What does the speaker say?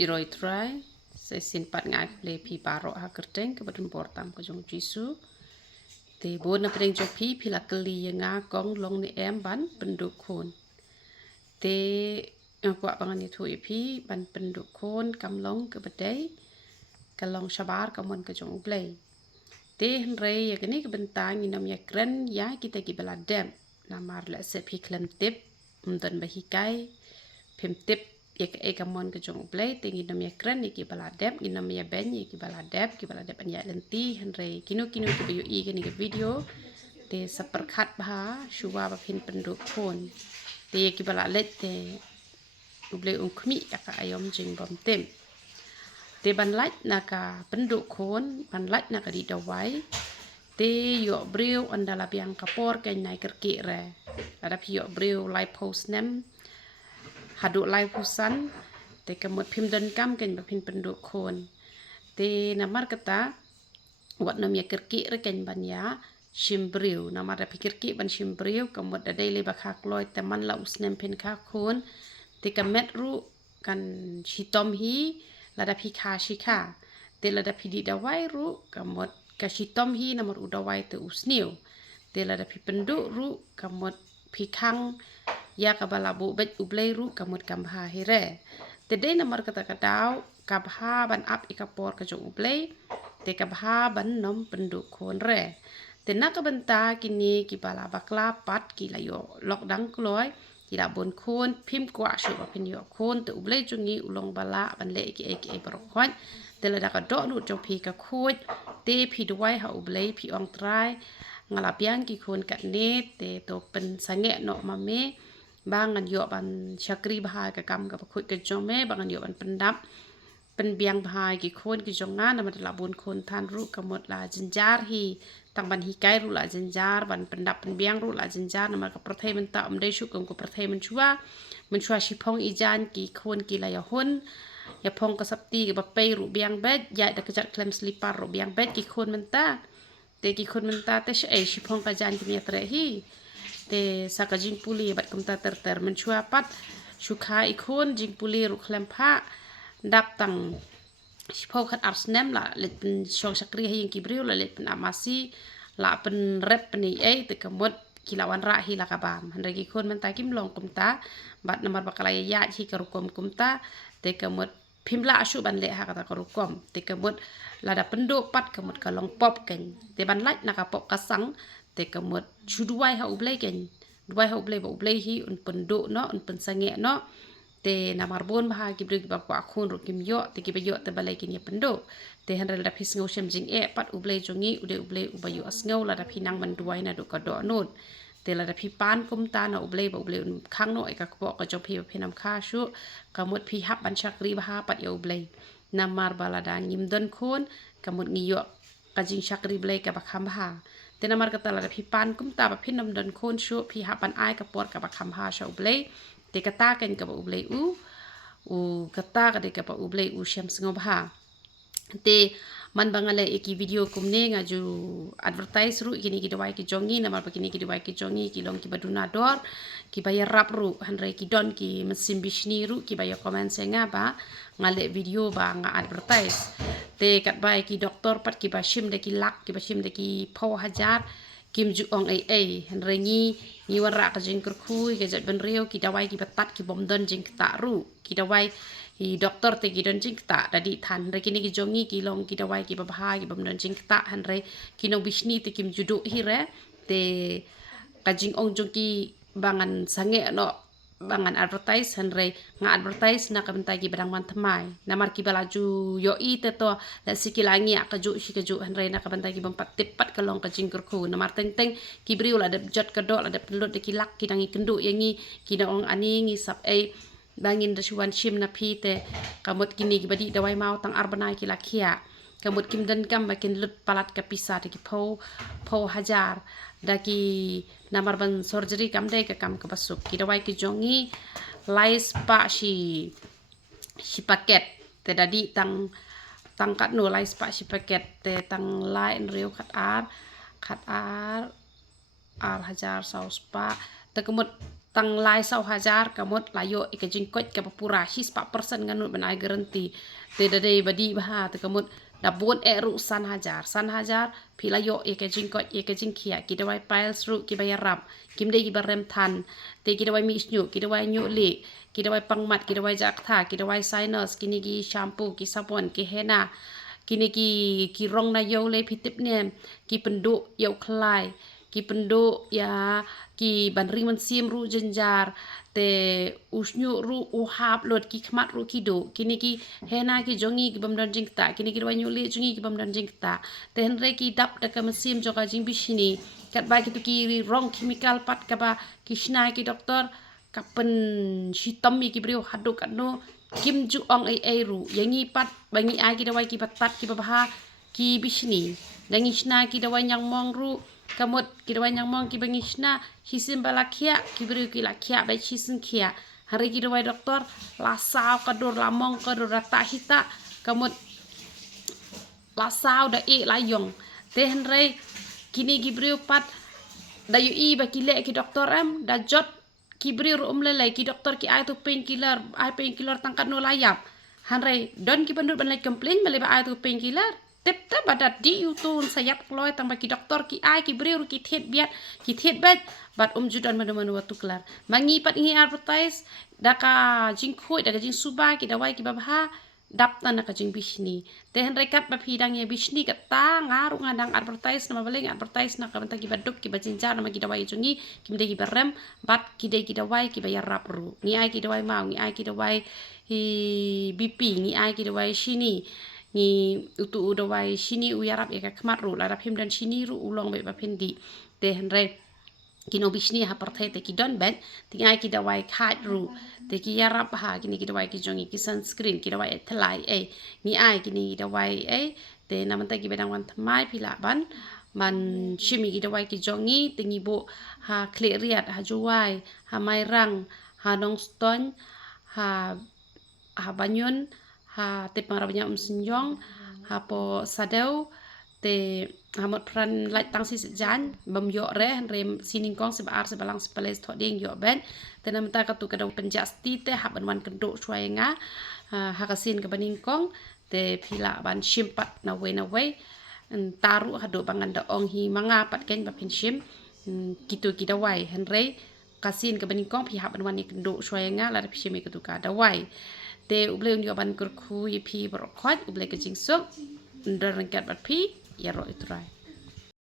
Iroi try saya simpat ngai play pi paro ha kerteng ke badun portam ko jong jisu te bon na preng jo pi la keli nga kong long ni em ban penduk khon te ko pangan itu pi ban penduk khon kam long ke bedai kalong shabar kamon ke jong play te henre ya kini ke bentang inam ya kren ya kita ki beladem namar la se pi klem tip umdan bahikai pim tip ya kamon ke jong play tinggi nam ya kren iki baladep inam ya ben iki baladep anya lenti henre kinu ki bayu i ke ni ke video te seperkat bah shuwa ba pin penduk khon te ki balalet te uble ungkmi ka ayom jing bom tem te ban laj naka penduk khon ban laj naka di dawai te yo breu andala piang kapor ke nai kerki re ada pio breu live post nem haduk live pusan te kemut pim dan kam ken bapin penduk khon te namar kata wat nam ya kerki re ken banya shimbriu namar da pikirki ban shimbriu kemut da daily bakha kloy teman la usnem pin kha khon te kamet ru kan shitom hi la da pikha shikha te la da pidi da wai ru kemut ka shitom hi namar udawai te usniu te la da pi penduk ru kemut pikang ya kabala bu bet ublei ru kamut kamha hire tedei namar kata kadau kabha ban ap ikapor ka jong ublei te kabha ban nom penduk khon re te nak benta kini ki bala bakla pat ki layo lok dang kloi ki la bon khon phim kwa shu ba pin yo khon te ublei jungi ulong bala ban le ki e barok khwan te la da ka do nu jong phi ka khoj te phi duai ha ublei phi ong trai ngala piang ki khon ka ne te to pen sange no mame bangan yo ban syakri bahai ka kam ka khut ka jome bangan yo ban pendap pen biang bahai ki khon ki jonga na mat la bun khon than ru kamot la jinjar hi tang ban hi kai ru la jinjar ban pendap pen biang ru la jinjar na ma ka prathai men ta dei shu kum ko prathai men chua shi phong i jan ki khon ki la ya hon ya phong ka sapti ka pe ru biang bet ya da ka jat klem slipar ru biang bet ki khon men ta te ki khon men ta te shi phong ka jan ki mi tre hi te saka jing puli bat kumta ter menchua pat shuka ikon jing puli ru klem pha dap tang shpau khat arsnem la let pen shong sakri hayin kibriu la let pen amasi la pen rep pen ei te kamot kilawan ra hi la kabam handai ki kon men ta kim long kumta bat namar bakala ya hi karukom kumta te kamot phimla ashu ban le ha kata karukom te kamot la da penduk pat kamot kalong pop ken te ban laj naka pop kasang te kamut chuduai ha ublei ken duai ha ublei hi un penduk no un pensange no te namar bon bah ki brig ba kwa khun ru kim yo te ki bayo te balai kin ya penduk te hanrel da phis ngau shem jing e pat ublei jongi ude ublei ubayu asngau la da phinang man duai na do ka do nut te la da phi pan kum ta na ublei ba ublei un khang no e ka ko ka jo phi phinam kha shu kamut phi hap ban chakri bah pat ya ublei namar balada ngim don khon kamut ngiyo ka jing chakri blei ka ba kham ha te namar kata la phi pan kum ta ba phin nam don khon shu phi ha pan ai ka por ka ba kham ha sha ublei te kata ken ka ba ublei u kata ka de ka ba ublei u sham sngob ha te man bangale eki video kumne nga ju advertise ru kini ki dawai ki jongi namar pa kini ki dawai ki jongi ki long ki baduna dor ki bayar rap ru hanre ki don ki mesin bishni ru ki bayar komen senga ba ngale video ba nga advertise te kat bai ki doktor pat ki ba shim de ki lak ki ba shim de ki pau hajar kim ju ong ai hanre ni wara ka jing kurkhui ke jat ben rio ki dawai ki batat ki bom don jing ta ru ki dawai hi doktor te ki don jing ta dadi than re kini ki jongi ki long ki dawai ki babha ki bom don jing ta han re ki no bishni te kim judu hi re te ka jing ong jong ki bangan sange no bangan advertise han re nga advertise na ka bentai ki badang man thamai namar ki balaju yo i te to la sikilangi ka ju shi ka ju han re na ka bentai ki bompat tepat ka long ka jing kurku namar teng teng ki briu la de jot ka do la de pelot de ki lak ki dangi kendu yangi ki na ong ani ngi sap ai bangin da shuan shim na pi te kamut kini ki badi dawai mau tang arbanai ki lakhia kamut kim dan kam bakin lut palat ka pisa de ki pho hajar da ki namar ban surgery kam de ka kam ka basuk ki dawai ki jongi lai spa shi paket te dadi tang kat no lai spa shi paket te tang lai en riu khat ar hajar saus spa te kamut tang lai sau hajar kamot layo ika jingkot ka papura his 4% nganut banai garanti te dade badi baha te kamot dabon ru san hajar pilayo ika jingkot ika jingkia kita wai piles ru ki bayarap kimde ki barem tan te kita wai misnyu kita wai nyu le kita wai pangmat kita wai jaktha kita wai sinus kini ki shampoo ki sabon ki henna kini ki rong na yo le pitip nem ki penduk yo klai ki penduk ya ki banring man sim ru jenjar te usnyu ru uhap lot ki khmat ru ki do kini ki hena ki jongi ki bamdan jingta kini ki wanyu le jongi ki bamdan jingta te henre ki dap da ka mesim joka jing bisini kat ba ki tu ki rong chemical pat ka ba kishna ki doktor kapen hitam mi ki brio haduk no kim ju ong ai ru yangi pat bangi ai ki dawai ki patat ki babaha ki bisini dangi shna ki dawai yang mong ru kamot kita wanyang mong ki bangisna hisim balakia ki beri ki lakia bai hisim kia hari kita wai doktor lasau kadur lamong kadur rata hita kamot lasau da layong tehen rei kini ki beri pat dayu i ba ki le ki doktor am da jot ki beri lele ki doktor ki ai tu painkiller tangkat no layap han rei don ki pendut ban lai komplain bale ba ai tu painkiller tep badat di utun sayap kloy tang bagi doktor ki ai ki beri ki thet biat ki thet bet bat judan manu watu klar mangi pat ngi advertise daka jingkhoi daka jing suba ki dawai ki babha dap tan ka jing bisni tehen rekat ba pidang ye bisni ka ta ngaru ngadang advertise nama baleng advertise na ka ki baduk ki bajinjar nama ki dawai jungi ki mde ki berem bat ki de ki dawai ki bayar rapru ni ai ki dawai mau ni ai ki dawai BP ni ai ki dawai sini ni utu udawai sini uyarap ya khmat ru larap him dan sini ru ulong be bapendi te henre kino bisni ha parthe te ki don ben tingai ki dawai khat ru te ki yarap ha kini ki dawai ki jongi ki sunscreen ki dawai thlai ni ai kini dawai te namanta ki bedang wan thamai phila ban man shimi ki dawai ki jongi tingi bo ha kleriat ha juwai ha mai rang ha nong ston ha banyun ha te parabnya senjong ha po sadeu te hamot pran lait tang si jan bam yo re sining kong sebar sebalang sepales thoding yo ben te namta ka tu ka dau penjasti te ha ban wan kendo suainga ha kasin ka baning kong te phila ban shimpat na we taru ha do bangan da ong hi manga pat ken ba penshim kitu ki dawai henre kasin ka baning kong phi ha ban wan ni kendo suainga la phishim ka tu ka dawai te uble unyo ban kurku yi pi brokot uble ke jingsuk ndar rengkat bat pi ya ro itrai